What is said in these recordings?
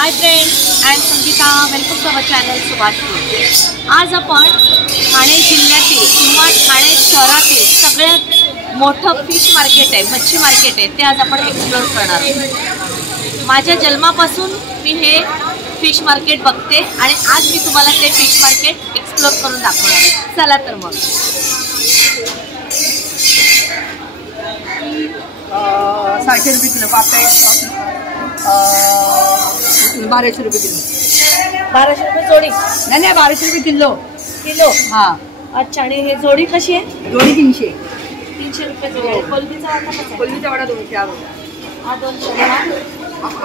High friends, I am Sangeeta. Welcome to our channel Subhash food. आज आपण ठाणे जिल्ह्यातील किंवा ठाणे शहरातील सगळ्यात मोठं फिश मार्केट आहे, मच्छी मार्केट आहे, ते आज आपण एक्सप्लोर करणार आहोत. माझ्या जन्मापासून मी हे फिश मार्केट बघते आणि आज मी तुम्हाला ते फिश मार्केट एक्सप्लोर करून दाखवणार आहे. चला तर मग. 600 रुपये किलो पापलेट, 1200 रुपये किलो. 1200 रुपये जोडी? नाही 1200 रुपये किलो. किलो? हां. अच्छा. आणि हे जोडी कशी आहे? जोडी 300. 300 रुपये जोडी. कोलंबीचा वाटा कसा आहे? कोलंबीचा वाटा 200. हा 200.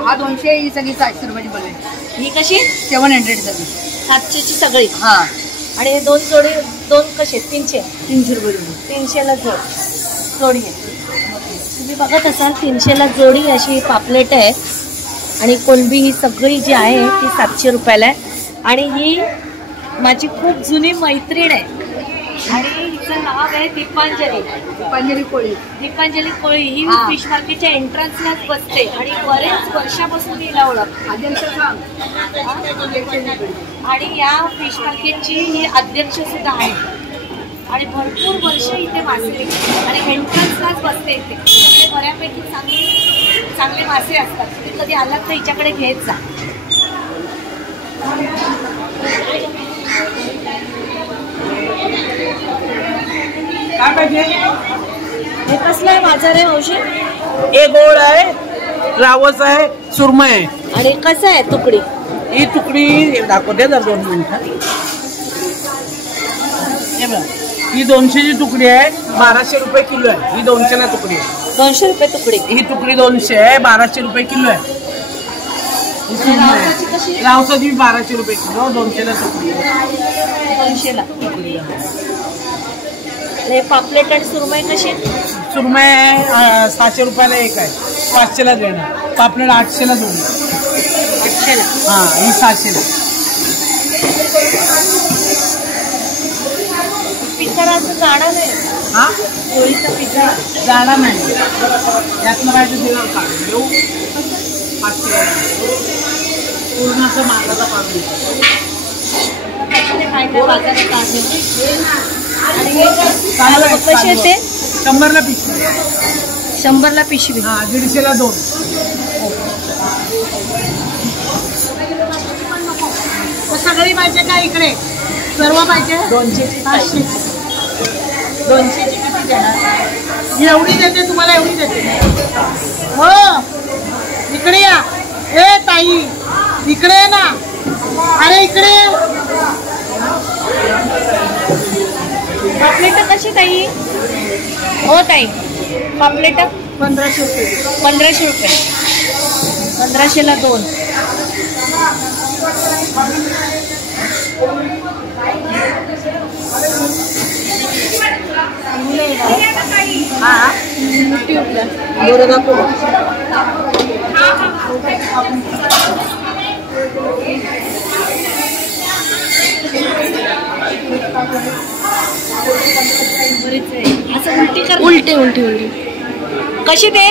हा 200. ही सगळी 700 रुपयाची बोलले. ही कशी? 700 सगळी. 700ची सगळी. हां. आणि हे दोन जोडी, दोन कसे? 300. 300 रुपये. 300ला जोडी आहे. तुम्ही बघत असाल 300ला जोडी अशी पापलेट आहे. आणि कोलंबी ही सगळी जी आहे ती 700 रुपयाला आहे. आणि ही माझी खूप जुनी मैत्रीण आहे आणि हिचं नाव आहे दीपांजली. दीपांजली कोळी. दीपांजली कोळी. ही फिश मार्केटच्या एंट्रन्सलाच बसते आणि बरेच वर्षापासून हिला ओळख. आणि या फिश मार्केटची ही अध्यक्ष सुद्धा आहे आणि भरपूर वर्ष इथे मासे विकते आणि एंट्रन्सलाच बसते इथे. इकडे बऱ्यापैकी चांगले मासे असतात. तुम्ही कधी आलात तर हिच्याकडे घेत जा. काय पाहिजे? हे कसलं आहे बाजार आहे मावशी? एक गोड आहे, रावस आहे, सुरमई आहे. आणि कसं आहे तुकडी? ही तुकडी दाखवते जर 2 मिनिटं. हे बघा, ही 200ची तुकडी आहे, 1200 रुपये किलो आहे. ही 200ला तुकडी आहे. 200 रुपये तुकडी. ही तुकडी 200 आहे, 1200 रुपये किलो आहे. रावसाची 1200 रुपये किलो, 200ला तुकडी आहे. 200ला तुकडी. हे पापलेट आणि सुरमई कशी? सुरमई 700 रुपयाला एक आहे, 500ला देणार. पापलेट 800ला जोडी. 800ला. हां, ही 700ला. पिसाराचं जाणं नाही. हां, कोळीचा पिसा जाणार नाही. यातनं पाहिजे दिलं काढून देऊ. 500 पूर्ण असं मागाचा पाडून काय काय बाजारात आहे. आणि हे कसे येते? 100ला पिशवी. 100ला पिशवी. हां, 150ला 2. सगळी पाहिजे का इकडे? सर्व पाहिजे? 200ची. 200ची किती देणार? एवढी देते तुम्हाला, एवढी देते. हो, इकडे या. ए ताई, इकडे ना. अरे इकडे. पापलेट कशी ताई? हो ताई, पापलेट 1500 रुपये. 1500 रुपये. 1500ला 2. हां, बरं दाखव. उलटी उलटी उलटी कशी ते?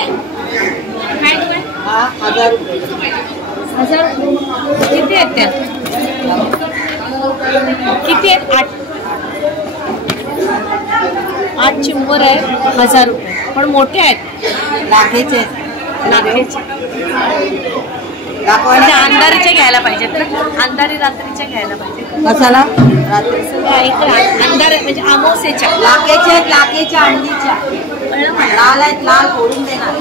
1000 रुपये. 1000 किती आहेत त्या? किती आहेत? 8 चिंबर आहे. 1000 रुपये. पण मोठे आहेत. लाखेचे. म्हणजे अंधारीच्या घ्यायला पाहिजेत ना. अंधारी रात्रीच्या घ्यायला पाहिजे. मसाला अंधार म्हणजे अमावस्येच्या. लाखेच्या अंडीच्या. लाल आहेत, लाल फोडून देणार.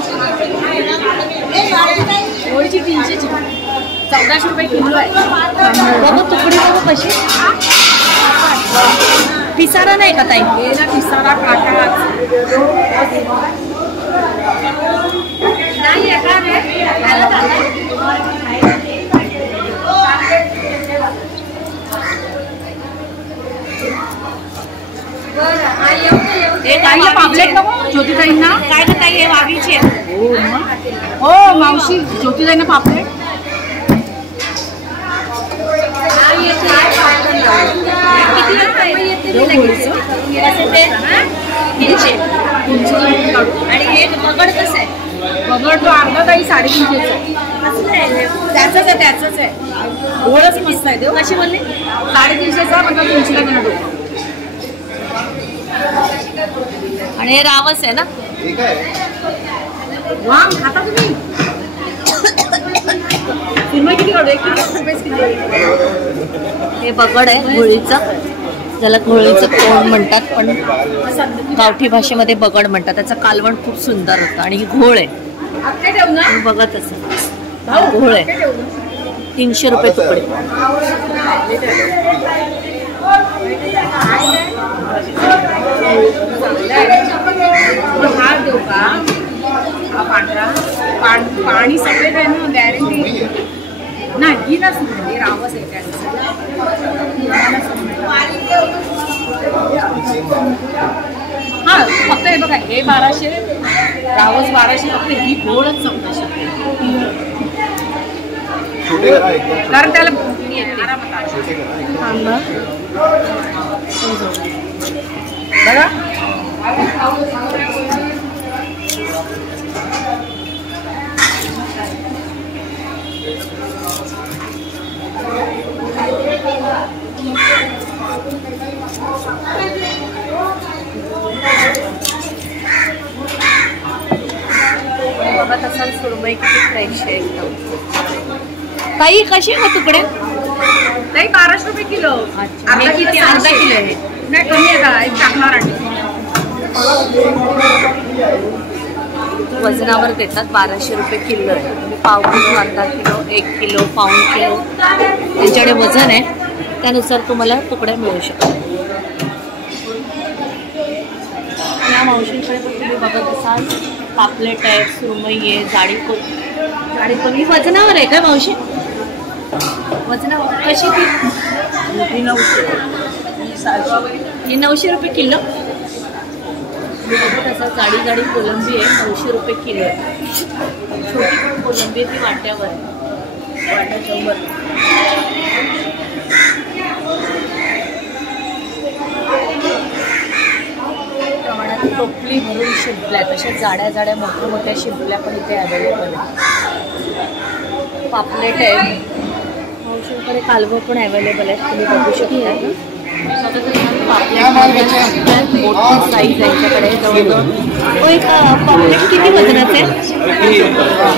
होळीची 300ची. 1400 रुपये किलो आहे. बघू तुकडी, बघू कशी. पिसारा नाही का ताई? पिसारा काटा नाही आहे का रे? पापलेट नको ज्योतिताईंना? काय ताई, हे वाघीचे. हो मावशी, ज्योतिताईंना पापलेट. आणि हे बगड कसं आहे? बघड तो अर्धा ताई 350 त्याचंच आहे घोळच मस्त आहे देऊ कशी बोलली 350चा म्हणजे 300 ला घेणं डोकं. आणि हे रावस आहे ना वाम खाता तुम्ही सुरमई किती काढू 1 किलो हे बगड आहे घोळीचं, ज्याला घोळीचं तोंड म्हणतात पण गावठी भाषेमध्ये बगड म्हणतात. त्याचं कालवण खूप सुंदर होतं आणि ही घोळ आहे. तुम्ही बघत असेल घोळ आहे 300 रुपये तुकडे. हा देऊ का हा पांढरा पाणी सफेद आहे ना गॅरंटी नाही ही नसते रावस आहे हा फक्त हे बघा हे 1200 रावस 1200 फक्त ही घोळच 1400 कारण त्याला बघा बघत असाल सुरमई किती फ्रेश आहे एकदम. ताई कशी आहे तुकडे नाही 1200 रुपये किलो. हे किती अर्धा किलो आहे नाही कमी आहे का एक टाकणार आणि वजनावर देतात 1200 रुपये किलो आहे. म्हणजे पाव किलो अर्धा किलो 1 किलो पाऊण किलो त्यांच्याकडे वजन आहे त्यानुसार तुम्हाला तुकड्या मिळू शकतात. या मावशींकडे पण तुम्ही बघत असाल पापलेट आहे सुरमई आहे जाडी कोणी वजनावर आहे का मावशी वजनावर कशी ती 900 रुपये किलो. बघत असा जाडी कोलंबी आहे 900 रुपये किलो आहे. छोटी पण कोलंबी आहे ती वाट्यावर आहे वाटा 100. प्रमाणात टोपली भरून शिंपल्या तशा जाड्या मोठ्या शिंपल्या पण इथे अवेलेबल आहे. पापलेट आहे मावशींकडे कालवं पण अवेलेबल आहे तुम्ही बघू शकता. मोठी साईज यांच्याकडे जवळजवळ पापलेट किती वजनाचे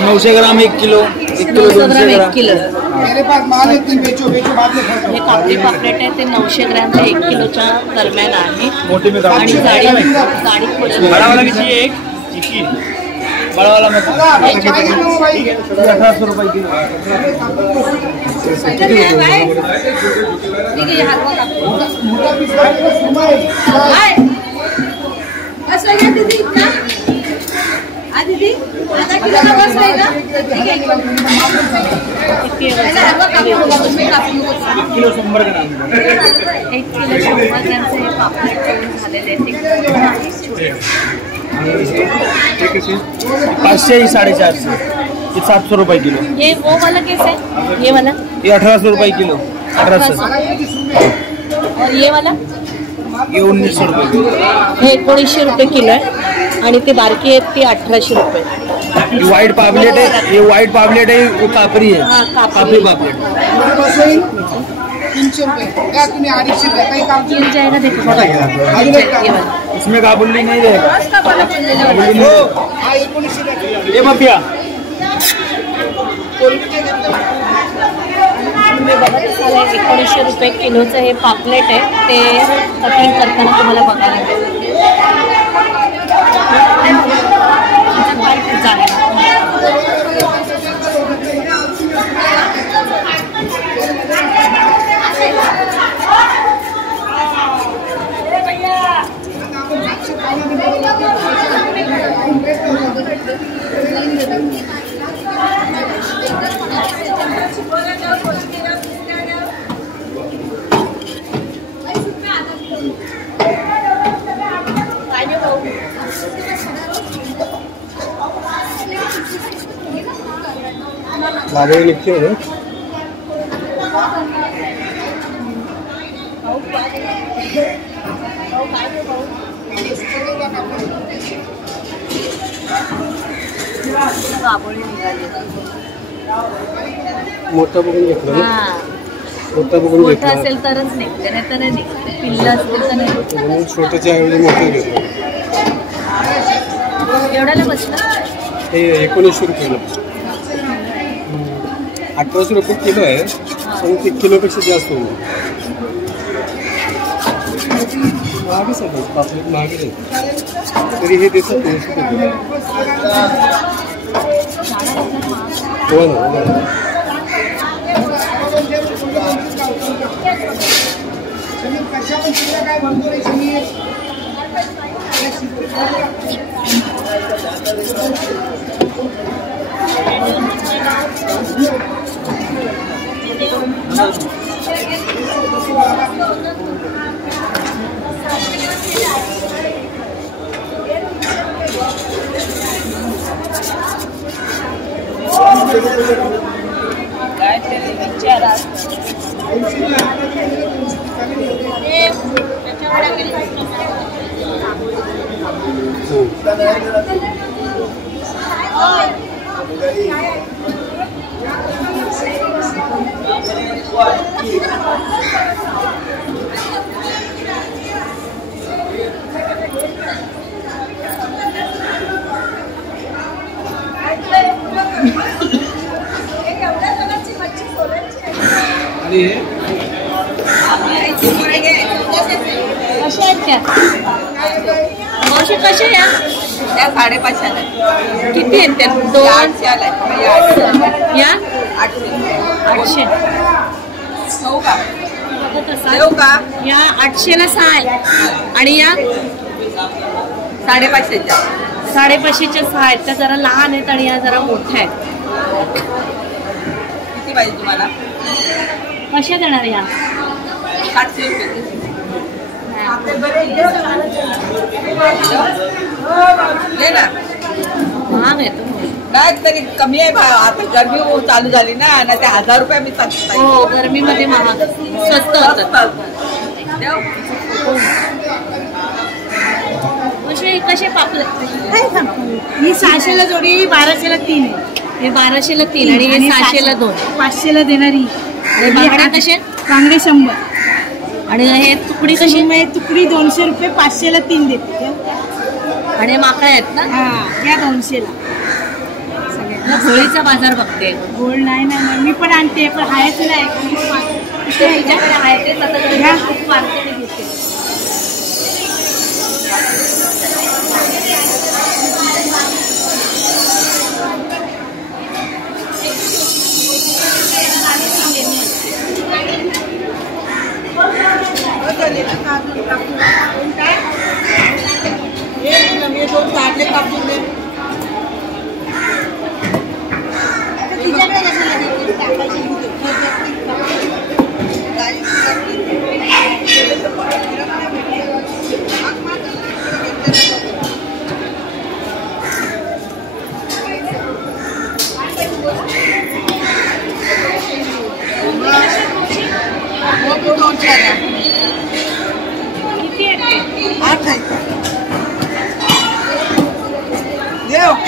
900 ग्राम 1 किलो 900 ग्राम 1 किलो. हे कापडी पापलेट आहे ते 900 ग्रॅम ते 1 किलोच्या दरम्यान आहे आणि जाडी बडावाला किती आहे बडावाला 1800 रुपये किलो. दीदी आधा किलो का बस आहे ना किलो 100 ग्राम 1 किलो 100 ग्रॅमचे हे पापलेट झालेले आहेत. 500 450 ये 700 रुपये किलो. ये वो वाला कैसे है ये वाला ये 1800 रुपये किलो 1800. और ये वाला ये 1900 रुपये किलो. हे 1900 रुपये किलो आहे आणि ते बारकी आहेत ती 1800 रुपये. ये व्हाइट पापलेट है ये व्हाइट पापलेट है वो कापरी है हाँ, कापरी पापलेट 300 रुपये तुम्ही 250 काही काम मिल जाएगा देखो ये वाला इसमें काबुली नहीं रहेगा. ये मपिया तुम्ही बघत असाल 1900 रुपये किलोचं हे पापलेट आहे ते कटिंग करताना तुम्हाला बघायला मिळेल. लागे लिखते हैं आबोळी निघाले. मोठा बघून घेतलं ना, हा मोठा बघून मोठं घेतला असेल तरच निघते, नाही तर नाही निघते. पिल्लं असतील तर नाही निघते. म्हणून छोट्याच्या ऐवजी मोठं घेतलं. एवढ्याला बसलं. हे 1900 रुपयाला. 1800 रुपये किलो आहे, पण ते किलोपेक्षा जास्त होईल. महागच आहे, पापलेट महागच आहे. तरी हे देतात 200 रुपये. हो ना, हो ना. काय तरी विचारा. कशा आहेत त्या मावशी? कशा या? त्या 550 किती आहेत त्या? 2 या 800. हो का? बघत असाल. देऊ का? या 800ला 6 आहे आणि या 550च्या 550च्या 6 आहेत. त्या जरा लहान आहेत आणि या जरा मोठ्या आहेत. किती पाहिजे तुम्हाला? कशा देणार या? 800 रुपये. दे ना. महाग आहे तो. काय तरी कमी आहे भाव. आता गरमी चालू झाली ना, नाही ते 1000 रुपये मी सांगते. हो गरमीमध्ये महाग, स्वस्त होतं. देऊ? कसे पापले? ही 600ला जोडी आहे, 1200ला 3 आहे. हे 1200ला 3 आणि हे 600ला 2. 500ला देणारी. आणि बांगड्या कसे? बांगडे 100. आणि हे तुकडी कशी? तुकडी 200 रुपये, 500ला 3 देते. आणि माकड्या आहेत ना? हा त्या 200ला. होळीचा बाजार बघते. गोल्ड नाही ना, मी पण आणते, पण आहेच नाही. तुझ्याकडे आहे तेच आता खूप मार्केट घेते.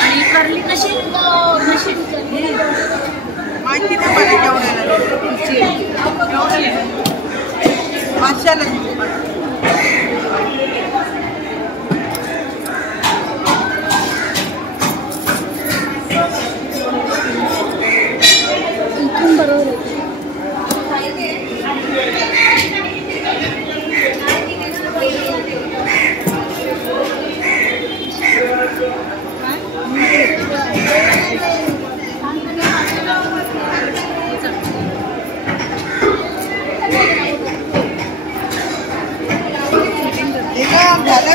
आणि करली कशी? माहिती नाही मला केवढ्याला. 500ला. झालं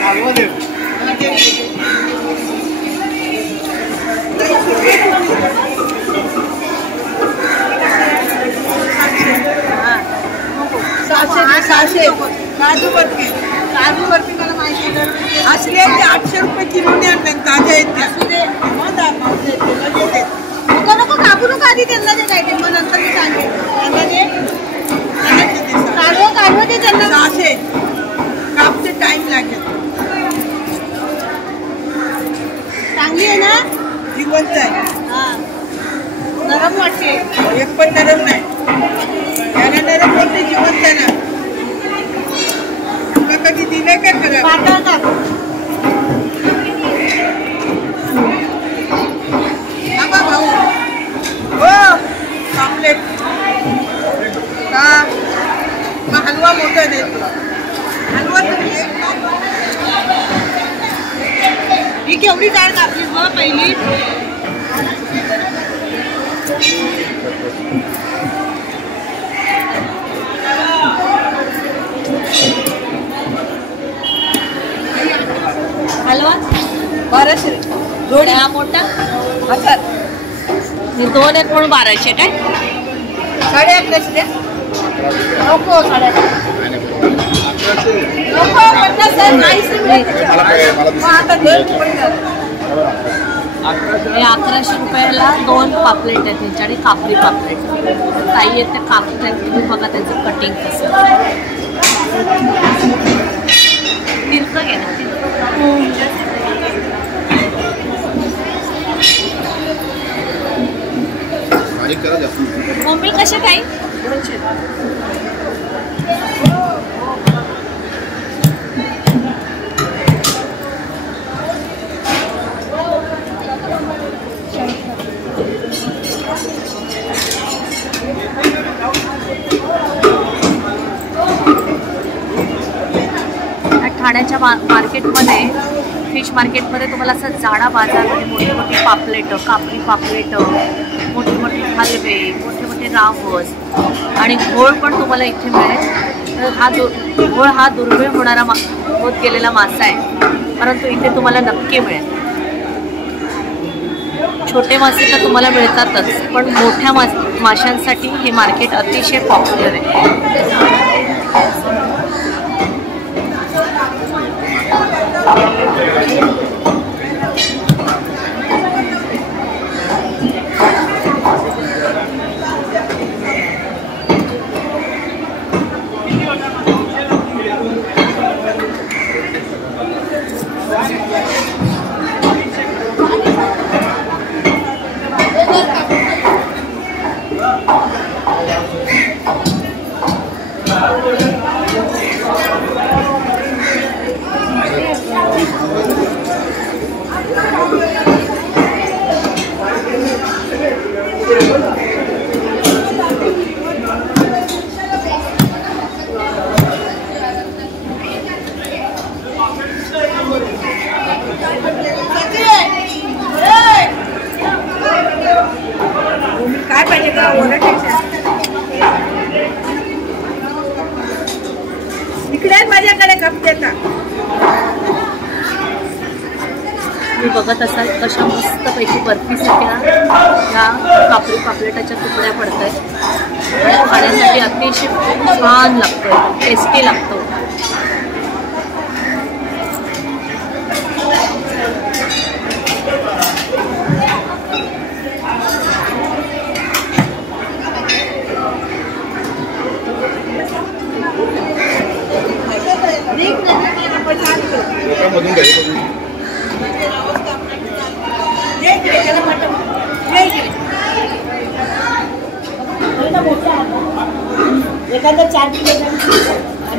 कालवा दे. सहाशे काजू बर्फी मला माहिती असले ते 800 रुपये किलोने आणले ताज्या आहेत त्या. नको कापू नका आधी त्यांना ते काय ते मग नंतर मी सांगेन काढवा ते त्यांना 600 कापते टाइम लागेल. चांगली आहे ना जिवंत आहे. नरम वाटते एक पण नरम नाही याला नरम वाटते जिवंत आहे ना. तुला कधी दिलंय काय खरं भाऊ हो पापलेट का हलवा मोठा देतो हलवा तुम्ही ही केवढी डाळ कापलीस बघ पहिली. हलवा 1200 जोडी हा मोठा 1000 2 आहेत म्हणून 1200 काय 1150 द्या. नको 1150 नको 50 नाही आता दर हे 1100 रुपयाला 2 पापलेट आहेत त्यांच्याकडे कापडी पापलेट. ताई आहेत त्या कापत आहेत. तुम्ही बघा त्याचं कटिंग कसं तिरकं घे ना बोंबील कसे काही ठाण्याच्या मार्केटमध्ये फिश मार्केटमध्ये तुम्हाला असं जाडा बाजारमध्ये मोठी मोठी पापलेटं कापडी पापलेटं मोठे मोठे हलवे मोठे मोठे रावस आणि घोळ पण तुम्हाला इथे मिळेल. तर हा घोळ हा दुर्मिळ होणारा होत गेलेला मासा आहे परंतु इथे तुम्हाला नक्की मिळेल. छोटे मासे तर तुम्हाला मिळतातच पण मोठ्या माशांसाठी हे मार्केट अतिशय पॉप्युलर आहे. काय पाहिजे का इकडे माझ्याकडे कप देता. तुम्ही बघत असाल कशा मस्तपैकी बर्फीसारख्या ह्या कापडी पापलेटाच्या तुकड्या पडत आहेत आणि खाण्यासाठी अतिशय छान लागतं टेस्टी लागतो. एखादा 4 किलो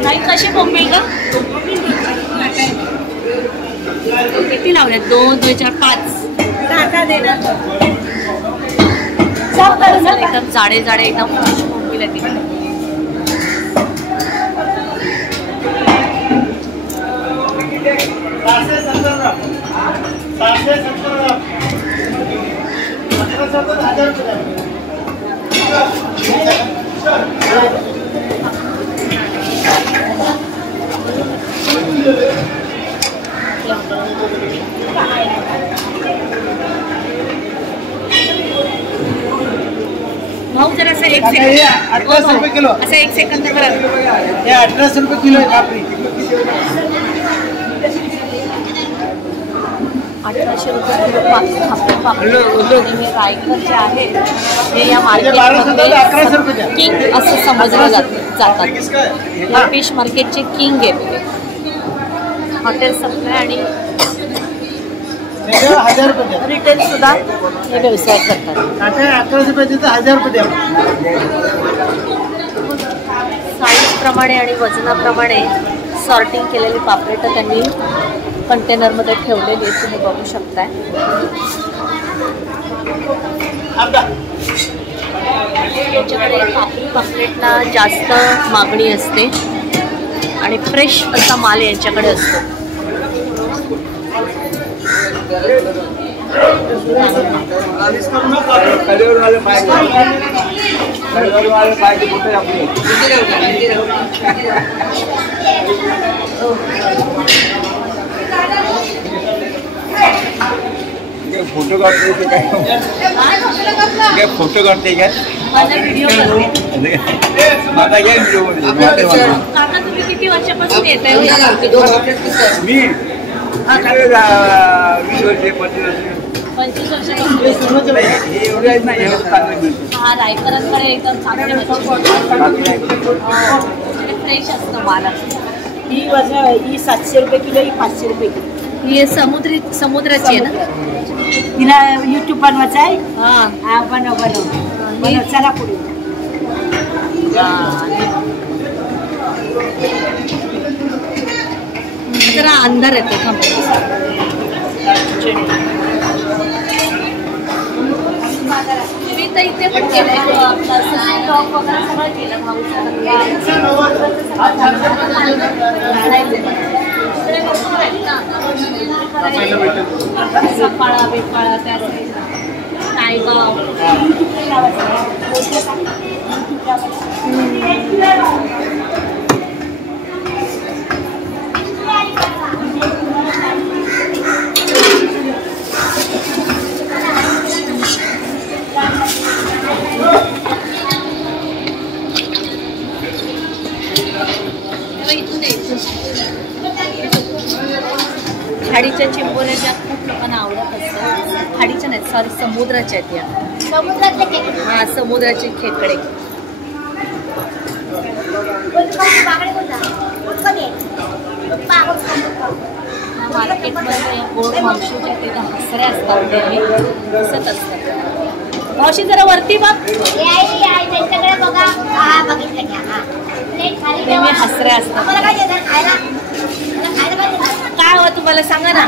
नाही कसे बोंबील का किती लावल्यात 2 2 4 5 देणार एकदम जाडे जाडे एकदम बोंबील आहेत तिकडे. एक आता हे सेकंद 1800 रुपये किलो. असं एक सेकंद करा. हे 1800 रुपये किलो आहे कापडी. 1800 रुपये किलो पापडी. आणि हे रायकर जे आहे हे या 1200 रुपये मार्केटमध्ये किंग असं समजलं जातात. हे फिश मार्केटचे किंग आहे. हॉटेल सप्लाय आणि 1000 रुपये द्या. रिटेल सुद्धा हे व्यवसाय करतात. आता 1100 रुपये देतं 1000 रुपये द्या. साईजप्रमाणे आणि वजनाप्रमाणे सॉर्टिंग केलेली पापलेटं त्यांनी कंटेनरमध्ये ठेवलेली आहे. तुम्ही बघू शकताय. याच्याकडे कापडी पापलेटला जास्त मागणी असते आणि फ्रेश असा माल यांच्याकडे असतो. फोटो काढते काय? फोटो काढते काय? माझा व्हिडिओ करते. माझा काय व्हिडिओ मध्ये काका तुम्ही किती वर्षापासून येत आहे? मी 20 वर्षे 25 वर्षापासून. हे एवढं आहेत ना एवढं चांगलं मिळतं. हा रायकरांकडे एकदम चांगले फ्रेश असतं माल. ही वजन ही 700 रुपये किलो, ही 500 रुपये किलो. ही समुद्राची आहे ना? तिला युट्यूब बनवायचं आहे. हा. हा बनव. चला पुढे. जरा अंधार येतो थांब. तुम्ही तर इथे पण केलंय टॉप वगैरे सगळं केलं. सपाळा बेपाळा त्या नायगाव. खाडीच्या चिंबोऱ्या ज्या खूप लोकांना आवडत असतात. खाडीच्या नाहीत, सॉरी समुद्राच्या आहेत या. हा समुद्राचे खेकडे. मार्केटमध्ये गोड मावशीच्या तिथे हसऱ्या असतात नेहमी दिसत असतात. मावशी जरा वरती बघ. नेहमी हसऱ्या असतात. काय हवं तुम्हाला सांगा ना.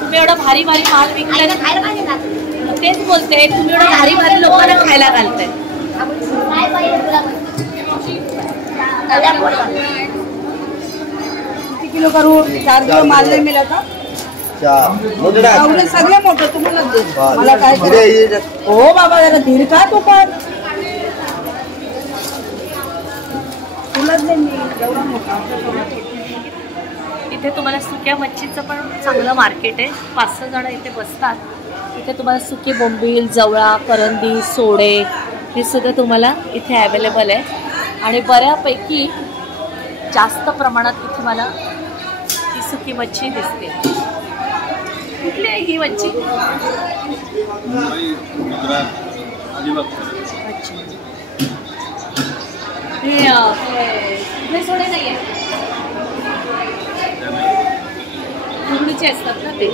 तुम्ही एवढा भारी भारी माल विकताय. तेच बोलते, तुम्ही एवढं भारी भारी लोकांना खायला घालताय. किती किलो करू? 4 किलो माल नाही मिळत. एवढे सगळे मोठं तुम्हाला दे. मला काय हो बाबा जरा धीर का तू पण. तुलाच दे मी एवढा मोठा. इथे तुम्हाला सुक्या मच्छीचं पण चांगलं मार्केट आहे. 5-6 जण इथे बसतात. इथे तुम्हाला सुकी बोंबील, जवळा, करंदी, सोडे हे सुद्धा तुम्हाला इथे अवेलेबल आहे. आणि बऱ्यापैकी जास्त प्रमाणात इथे मला ही सुकी मच्छी दिसते. कुठली आहे ही मच्छी? अच्छा. हे सोडे नाही आहे, उघडीचे असतात ना ते.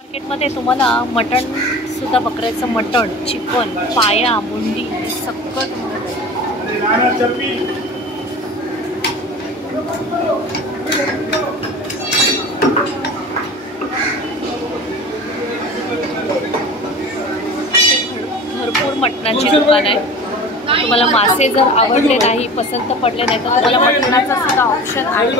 मार्केटमध्ये तुम्हाला मटण सुद्धा, बकऱ्याचं मटण, चिकन, पाया, मुंडी सगळं भरपूर मटणाची दुकान आहे. तुम्हाला मासे जर आवडले नाही, पसंत पडले नाही तर तुम्हाला मटणाचा सुद्धा ऑप्शन आहे.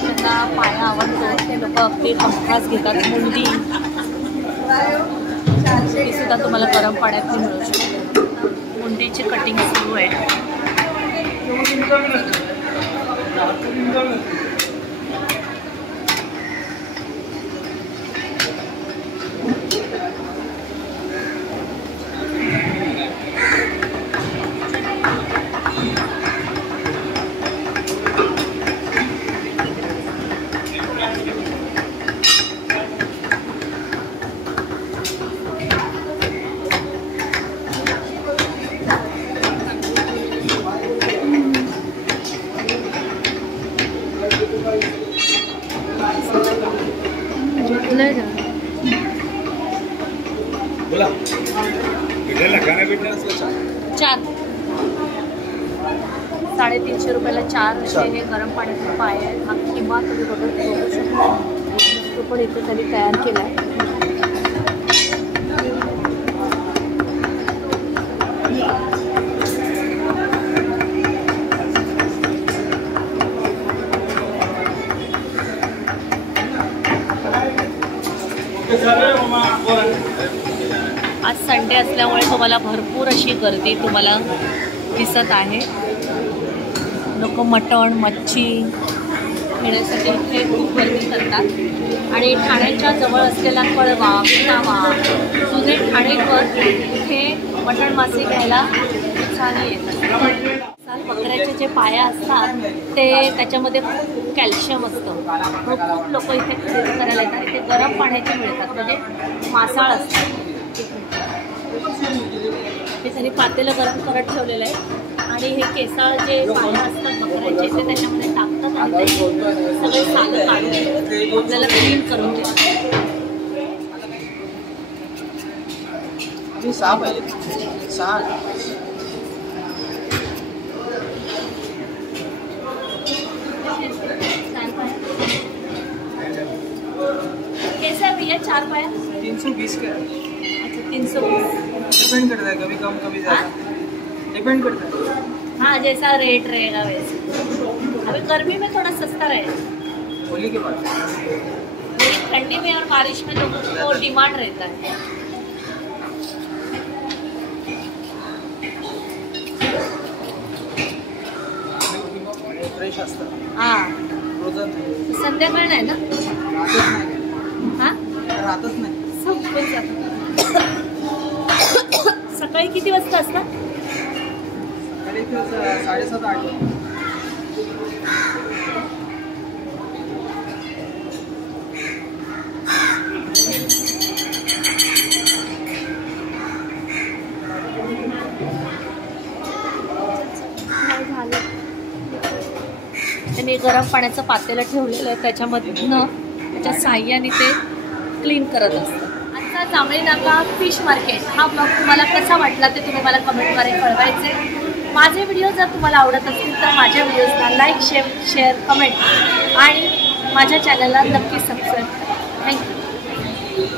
त्यांना पाया आवडतो ते लोक अगदी हमखास घेतात. मुंडी ही सुद्धा तुम्हाला गरम पाण्यात मिळू शकते. मुंडीची कटिंग सुरू आहे. बोला भेटेल ना का नाही भेटणार असलं 4 350 रुपयाला 4 असे हे गरम पाण्याचे पाय आहेत. हा किंवा तुम्ही बघू शकता तो पण इथे त्यांनी तयार केला आहे. आज संडे असल्यामुळे तुम्हाला भरपूर अशी गर्दी तुम्हाला दिसत आहे. लोक मटण मच्छी घेण्यासाठी इथे खूप गर्दी करतात आणि ठाण्याच्या जवळ असलेला कळवा पिनावा जुने ठाणेकर इथे मटण मासे घ्यायला उत्साहाने येतात. बकऱ्याचे जे पाया असतात ते त्याच्यामध्ये खूप कॅल्शियम असतं. खूप लोक इथे खरेदी करायला येतात. इथे गरम पाण्याचे मिळतात म्हणजे मासाळ असतात. हे त्यांनी पातेलं गरम करत ठेवलेलं आहे आणि हे केसाळ जे पाया असतात बकऱ्याचे ते त्याच्यामध्ये टाकतात आणि सगळे सालं काढून आपल्याला क्लीन करून देतात. कैसा है भैया 4 पाया? 320 का अच्छा 320. डिपेंड करता है, कभी कम कभी ज़्यादा डिपेंड करता है. हाँ जैसा रेट रहेगा वैसे. अभी गर्मी में थोड़ा सस्ता रहेगा. होली के बाद ठंडी में और बारिश में लोगों को डिमांड रहता है. फ्रेश असतं. हाँ फ्रोझन संध्याकाळ नाही ना. हाँ राहतच नाही. संपून जातं. सकाळी किती वाजता असतात? सकाळी 7:30-8 त्यांनी गरम पाण्याचं पातेलं ठेवलेलं आहे त्याच्यामधनं त्याच्या साह्याने ते क्लीन करत असतात. आजचा जांभळी नाका फिश मार्केट हा ब्लॉग तुम्हाला कसा वाटला ते तुम्ही मला कमेंटद्वारे कळवायचे. माझे व्हिडिओ जर तुम्हाला आवडत असतील तर माझ्या व्हिडिओजला लाईक शेअर कमेंट आणि माझ्या चॅनलला नक्की सबस्क्राईब करा. थँक्यू.